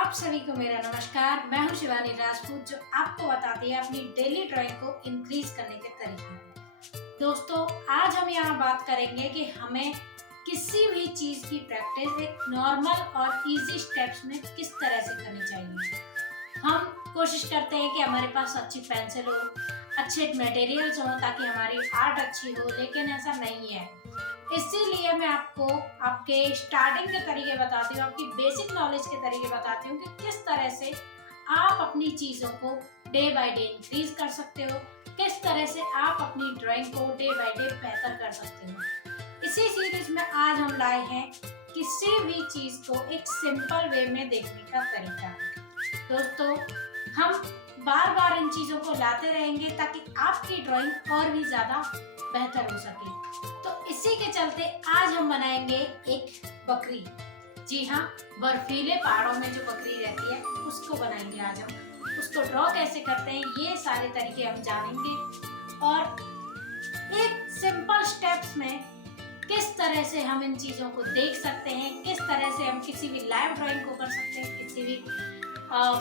आप सभी को मेरा नमस्कार। मैं हूं शिवानी राजपूत, जो आपको बताती है अपनी डेली ड्राइंग को इंक्रीज करने के तरीके। दोस्तों, आज हम यहाँ बात करेंगे कि हमें किसी भी चीज की प्रैक्टिस एक नॉर्मल और इजी स्टेप्स में किस तरह से करनी चाहिए। हम कोशिश करते हैं कि हमारे पास अच्छी पेंसिल हो, अच्छे मटेरियल्स हो ताकि हमारी आर्ट अच्छी हो, लेकिन ऐसा नहीं है। इसीलिए मैं आपको आपके स्टार्टिंग के तरीके बताती हूँ, आपकी बेसिक नॉलेज के तरीके बताती हूँ कि किस तरह से आप अपनी चीज़ों को डे बाय डे इंक्रीज कर सकते हो, किस तरह से आप अपनी ड्राइंग को डे बाय डे बेहतर कर सकते हो। इसी सीरीज में आज हम लाए हैं किसी भी चीज़ को एक सिंपल वे में देखने का तरीका। दोस्तों, हम बार बार इन चीज़ों को लाते रहेंगे ताकि आपकी ड्राइंग और भी ज़्यादा बेहतर हो सके। तो इसी के चलते आज हम बनाएंगे एक बकरी। जी हाँ, बर्फीले पहाड़ों में जो बकरी रहती है उसको बनाएंगे आज हम। उसको ड्रॉ कैसे करते हैं ये सारे तरीके हम जानेंगे, और एक सिंपल स्टेप्स में किस तरह से हम इन चीज़ों को देख सकते हैं, किस तरह से हम किसी भी लाइव ड्राइंग को कर सकते हैं, किसी भी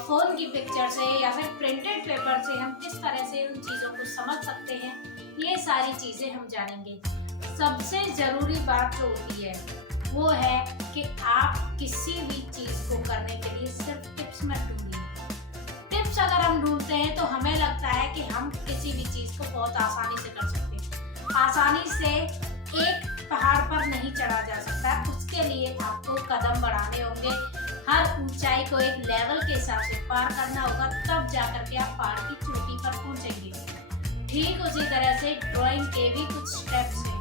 फोन की पिक्चर से या फिर प्रिंटेड पेपर से हम किस तरह से उन चीज़ों को समझ सकते हैं, ये सारी चीज़ें हम जानेंगे। सबसे ज़रूरी बात जो होती है वो है कि आप किसी भी चीज़ को करने के लिए सिर्फ टिप्स मत ढूंढिए। टिप्स अगर हम ढूंढते हैं तो हमें लगता है कि हम किसी भी चीज़ को बहुत आसानी से कर सकते हैं। आसानी से एक पहाड़ पर नहीं चढ़ा जा सकता, उसके लिए आपको कदम बढ़ाने होंगे। हर ऊंचाई को एक लेवल के हिसाब से पार करना होगा, तब जाकर के आप पहाड़ की चोटी पर पहुंचेंगे। ठीक उसी तरह से ड्राइंग के भी कुछ स्टेप्स हैं।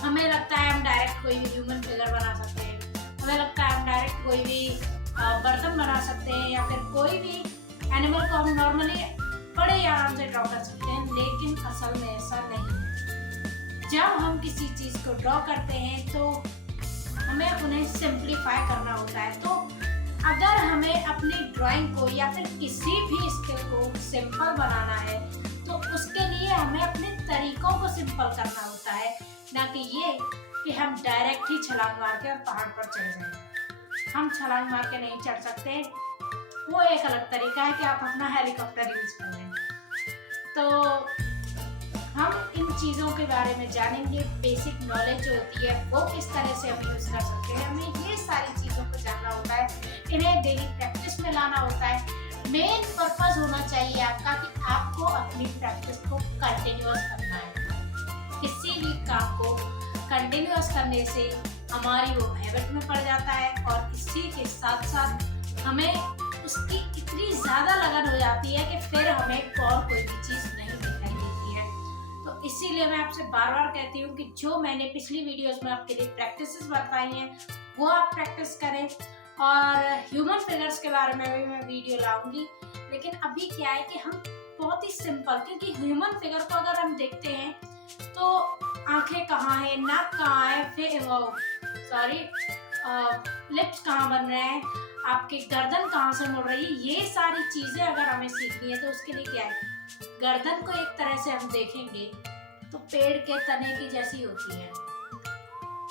हमें लगता है हम डायरेक्ट कोई भी ह्यूमन फिगर बना सकते हैं, हमें लगता है हम डायरेक्ट कोई भी बर्तन बना सकते हैं या फिर कोई भी एनिमल को हम नॉर्मली बड़े आराम से ड्रॉ कर सकते हैं, लेकिन असल में ऐसा नहीं है। जब हम किसी चीज़ को ड्रॉ करते हैं तो हमें उन्हें सिंप्लीफाई करना होता है। तो अगर हमें अपनी ड्राइंग को या फिर किसी भी स्किल को सिंपल बनाना है तो उसके लिए हमें अपने तरीकों को सिंपल करना होता है, ना कि ये कि हम डायरेक्ट ही छलांग मार के और पहाड़ पर चढ़ जाएं। हम छलांग मार के नहीं चढ़ सकते, वो एक अलग तरीका है कि आप अपना हेलीकॉप्टर यूज कर लें। तो हम इन चीज़ों के बारे में जानेंगे। बेसिक नॉलेज जो होती है वो किस तरह से हम यूज कर सकते हैं, हमें ये सारी चीज़ों को जानना होता है, इन्हें डेली प्रैक्टिस में लाना होता है। मेन पर्पस होना चाहिए आपका कि आपको अपनी प्रैक्टिस को कंटिन्यूअस करना है। किसी भी काम को कंटिन्यूअस करने से हमारी वो हैबिट में पड़ जाता है, और इसी के साथ साथ हमें उसकी इतनी ज़्यादा लगन हो जाती है कि फिर हमें और कोई भी चीज़ नहीं दिखाई देती है। तो इसीलिए मैं आपसे बार बार कहती हूँ कि जो मैंने पिछली वीडियोस में आपके लिए प्रैक्टिसेस बताई हैं वो आप प्रैक्टिस करें, और ह्यूमन फिगर्स के बारे में भी मैं वीडियो लाऊंगी। लेकिन अभी क्या है कि हम बहुत ही सिंपल, क्योंकि ह्यूमन फिगर को अगर हम देखते हैं तो आंखें कहाँ हैं, नाक कहाँ है, फिर लिप्स कहाँ बन रहे हैं, आपके गर्दन कहाँ से मुड़ रही है, ये सारी चीज़ें अगर हमें सीखनी है तो उसके लिए क्या है, गर्दन को एक तरह से हम देखेंगे तो पेड़ के तने की जैसी होती है।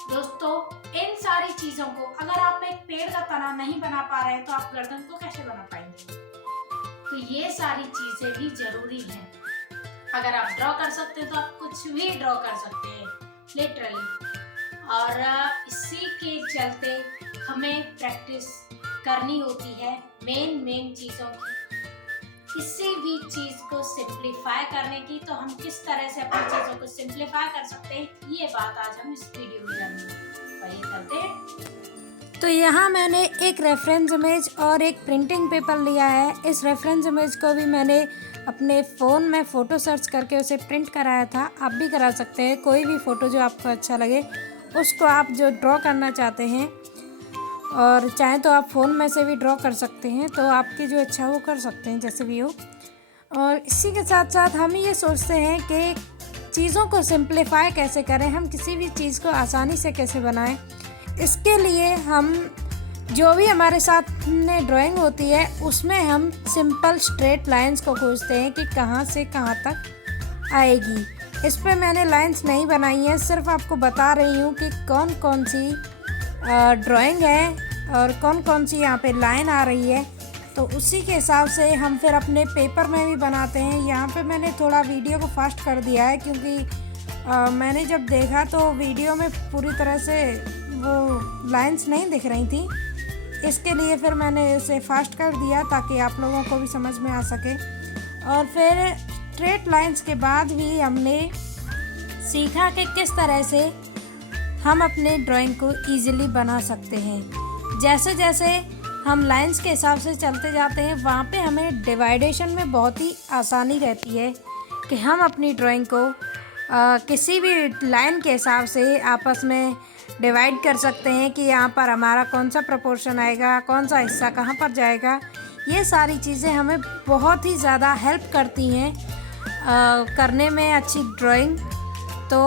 दोस्तों, इन सारी चीज़ों को अगर आप एक पेड़ का तना नहीं बना पा रहे हैं तो आप गर्दन को कैसे बना पाएंगे। तो ये सारी चीज़ें भी जरूरी हैं। अगर आप ड्रॉ कर सकते हैं तो आप कुछ भी ड्रॉ कर सकते हैं लिटरली, और इसी के चलते हमें प्रैक्टिस करनी होती है मेन चीज़ों की। किसी भी चीज़ को सिंप्लीफाई करने की, तो हम किस तरह से अपनी चीज़ों को सिंप्लीफाई कर सकते हैं, ये बात आज हम इस वीडियो में जानेंगे। तो ये करते हैं। तो यहाँ मैंने एक रेफरेंस इमेज और एक प्रिंटिंग पेपर लिया है। इस रेफरेंस इमेज को भी मैंने अपने फ़ोन में फ़ोटो सर्च करके उसे प्रिंट कराया था। आप भी करा सकते हैं, कोई भी फ़ोटो जो आपको अच्छा लगे उसको आप जो ड्रॉ करना चाहते हैं, और चाहे तो आप फ़ोन में से भी ड्रॉ कर सकते हैं, तो आपकी जो अच्छा वो कर सकते हैं जैसे भी हो। और इसी के साथ साथ हम ये सोचते हैं कि चीज़ों को सिंप्लीफाई कैसे करें, हम किसी भी चीज़ को आसानी से कैसे बनाएं। इसके लिए हम जो भी हमारे साथ में ड्राइंग होती है उसमें हम सिंपल स्ट्रेट लाइंस को खोजते हैं कि कहाँ से कहाँ तक आएगी। इस पे मैंने लाइंस नहीं बनाई है, सिर्फ आपको बता रही हूँ कि कौन कौन सी ड्राइंग है और कौन कौन सी यहाँ पे लाइन आ रही है, तो उसी के हिसाब से हम फिर अपने पेपर में भी बनाते हैं। यहाँ पे मैंने थोड़ा वीडियो को फास्ट कर दिया है क्योंकि मैंने जब देखा तो वीडियो में पूरी तरह से वो लाइंस नहीं दिख रही थी, इसके लिए फिर मैंने इसे फास्ट कर दिया ताकि आप लोगों को भी समझ में आ सके। और फिर स्ट्रेट लाइंस के बाद भी हमने सीखा कि किस तरह से हम अपने ड्राइंग को ईजिली बना सकते हैं। जैसे जैसे हम लाइंस के हिसाब से चलते जाते हैं वहाँ पे हमें डिवाइडेशन में बहुत ही आसानी रहती है कि हम अपनी ड्राइंग को किसी भी लाइन के हिसाब से आपस में डिवाइड कर सकते हैं कि यहाँ पर हमारा कौन सा प्रोपोर्शन आएगा, कौन सा हिस्सा कहाँ पर जाएगा। ये सारी चीज़ें हमें बहुत ही ज़्यादा हेल्प करती हैं करने में अच्छी ड्राइंग। तो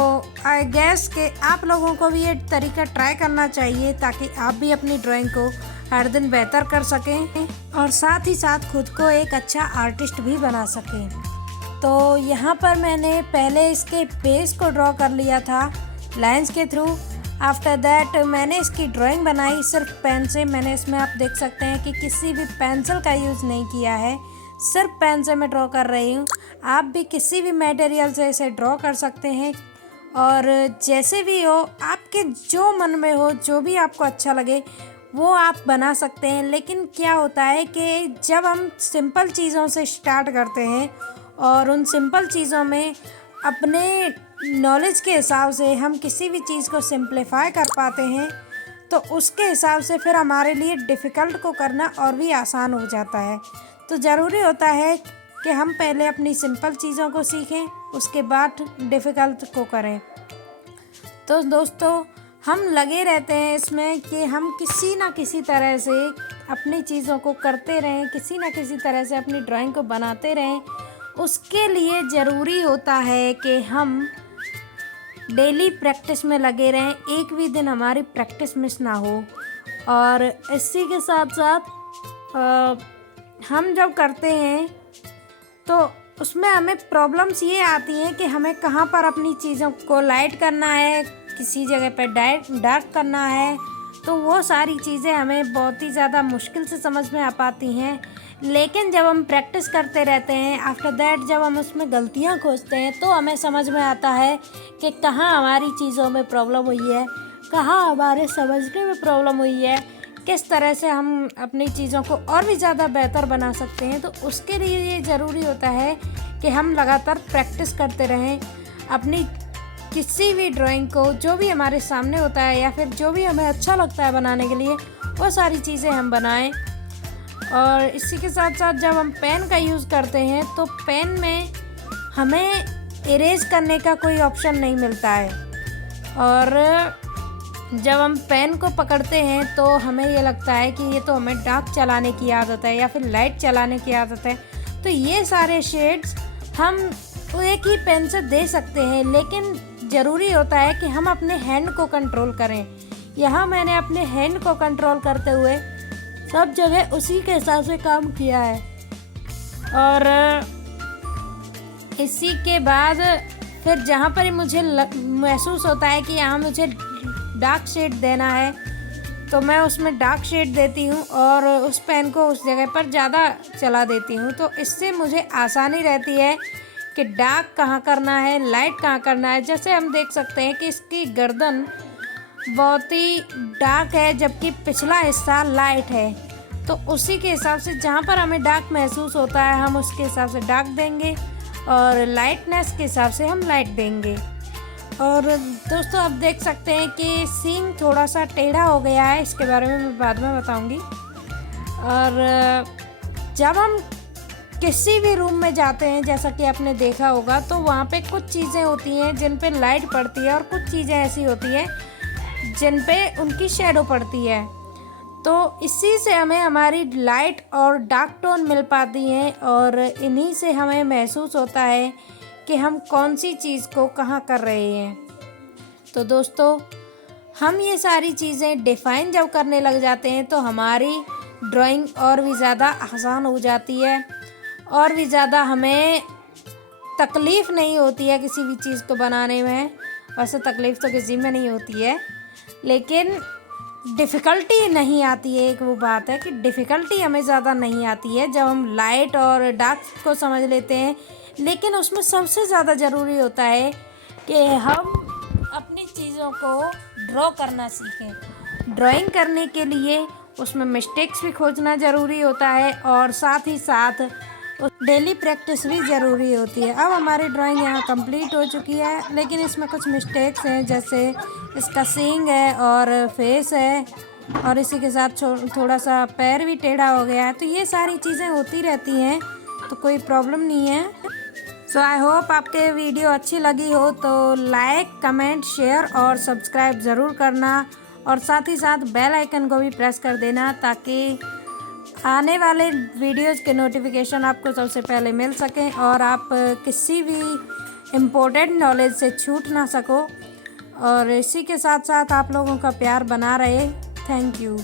आई गेस कि आप लोगों को भी ये तरीका ट्राई करना चाहिए ताकि आप भी अपनी ड्राइंग को हर दिन बेहतर कर सकें और साथ ही साथ खुद को एक अच्छा आर्टिस्ट भी बना सकें। तो यहाँ पर मैंने पहले इसके बेस को ड्रॉ कर लिया था लाइंस के थ्रू। आफ्टर दैट मैंने इसकी ड्राइंग बनाई सिर्फ पेन से। मैंने इसमें आप देख सकते हैं कि किसी भी पेंसिल का यूज़ नहीं किया है, सिर्फ पेन से मैं ड्रॉ कर रही हूँ। आप भी किसी भी मटेरियल से इसे ड्रॉ कर सकते हैं और जैसे भी हो, आपके जो मन में हो, जो भी आपको अच्छा लगे वो आप बना सकते हैं। लेकिन क्या होता है कि जब हम सिंपल चीज़ों से स्टार्ट करते हैं और उन सिंपल चीज़ों में अपने नॉलेज के हिसाब से हम किसी भी चीज़ को सिंप्लीफाई कर पाते हैं तो उसके हिसाब से फिर हमारे लिए डिफ़िकल्ट को करना और भी आसान हो जाता है। तो ज़रूरी होता है कि हम पहले अपनी सिंपल चीज़ों को सीखें, उसके बाद डिफ़िकल्ट को करें। तो दोस्तों, हम लगे रहते हैं इसमें कि हम किसी ना किसी तरह से अपनी चीज़ों को करते रहें, किसी ना किसी तरह से अपनी ड्राइंग को बनाते रहें। उसके लिए ज़रूरी होता है कि हम डेली प्रैक्टिस में लगे रहें, एक भी दिन हमारी प्रैक्टिस मिस ना हो। और इसी के साथ साथ हम जब करते हैं तो उसमें हमें प्रॉब्लम्स ये आती हैं कि हमें कहाँ पर अपनी चीज़ों को लाइट करना है, किसी जगह पर डार्क करना है। तो वो सारी चीज़ें हमें बहुत ही ज़्यादा मुश्किल से समझ में आ पाती हैं। लेकिन जब हम प्रैक्टिस करते रहते हैं, आफ्टर दैट जब हम उसमें गलतियाँ खोजते हैं तो हमें समझ में आता है कि कहाँ हमारी चीज़ों में प्रॉब्लम हुई है, कहाँ हमारे समझने में प्रॉब्लम हुई है, किस तरह से हम अपनी चीज़ों को और भी ज़्यादा बेहतर बना सकते हैं। तो उसके लिए ये ज़रूरी होता है कि हम लगातार प्रैक्टिस करते रहें। अपनी किसी भी ड्राइंग को, जो भी हमारे सामने होता है या फिर जो भी हमें अच्छा लगता है बनाने के लिए, वो सारी चीज़ें हम बनाएं। और इसी के साथ साथ जब हम पेन का यूज़ करते हैं तो पेन में हमें इरेज करने का कोई ऑप्शन नहीं मिलता है। और जब हम पेन को पकड़ते हैं तो हमें ये लगता है कि ये तो हमें डार्क चलाने की आदत है या फिर लाइट चलाने की आदत है। तो ये सारे शेड्स हम एक ही पेन से दे सकते हैं, लेकिन ज़रूरी होता है कि हम अपने हैंड को कंट्रोल करें। यहाँ मैंने अपने हैंड को कंट्रोल करते हुए सब जगह उसी के हिसाब से काम किया है। और इसी के बाद फिर जहाँ पर मुझे महसूस होता है कि यहाँ मुझे डार्क शेड देना है तो मैं उसमें डार्क शेड देती हूँ और उस पेन को उस जगह पर ज़्यादा चला देती हूँ। तो इससे मुझे आसानी रहती है कि डार्क कहाँ करना है, लाइट कहाँ करना है। जैसे हम देख सकते हैं कि इसकी गर्दन बहुत ही डार्क है जबकि पिछला हिस्सा लाइट है। तो उसी के हिसाब से जहाँ पर हमें डार्क महसूस होता है हम उसके हिसाब से डार्क देंगे और लाइटनेस के हिसाब से हम लाइट देंगे। और दोस्तों, आप देख सकते हैं कि सीन थोड़ा सा टेढ़ा हो गया है, इसके बारे में मैं बाद में बताऊंगी। और जब हम किसी भी रूम में जाते हैं, जैसा कि आपने देखा होगा, तो वहाँ पे कुछ चीज़ें होती हैं जिन पे लाइट पड़ती है और कुछ चीज़ें ऐसी होती हैं जिन पे उनकी शैडो पड़ती है। तो इसी से हमें हमारी लाइट और डार्क टोन मिल पाती हैं और इन्हीं से हमें महसूस होता है कि हम कौन सी चीज़ को कहाँ कर रहे हैं। तो दोस्तों, हम ये सारी चीज़ें डिफ़ाइन जब करने लग जाते हैं तो हमारी ड्राइंग और भी ज़्यादा आसान हो जाती है और भी ज़्यादा हमें तकलीफ़ नहीं होती है किसी भी चीज़ को बनाने में। वैसे तकलीफ़ तो किसी में नहीं होती है, लेकिन डिफ़िकल्टी नहीं आती है। एक वो बात है कि डिफ़िकल्टी हमें ज़्यादा नहीं आती है जब हम लाइट और डार्क को समझ लेते हैं, लेकिन उसमें सबसे ज़्यादा ज़रूरी होता है कि हम अपनी चीज़ों को ड्रॉ करना सीखें। ड्राइंग करने के लिए उसमें मिस्टेक्स भी खोजना ज़रूरी होता है और साथ ही साथ डेली प्रैक्टिस भी ज़रूरी होती है। अब हमारी ड्राइंग यहाँ कंप्लीट हो चुकी है, लेकिन इसमें कुछ मिस्टेक्स हैं, जैसे इसका सींग है और फेस है और इसी के साथ थोड़ा सा पैर भी टेढ़ा हो गया है। तो ये सारी चीज़ें होती रहती हैं, तो कोई प्रॉब्लम नहीं है। सो आई होप आपके वीडियो अच्छी लगी हो तो लाइक, कमेंट, शेयर और सब्सक्राइब ज़रूर करना और साथ ही साथ बेल आइकन को भी प्रेस कर देना ताकि आने वाले वीडियोज़ के नोटिफिकेशन आपको सबसे पहले मिल सकें और आप किसी भी इम्पोर्टेंट नॉलेज से छूट ना सको। और इसी के साथ साथ आप लोगों का प्यार बना रहे। Thank you.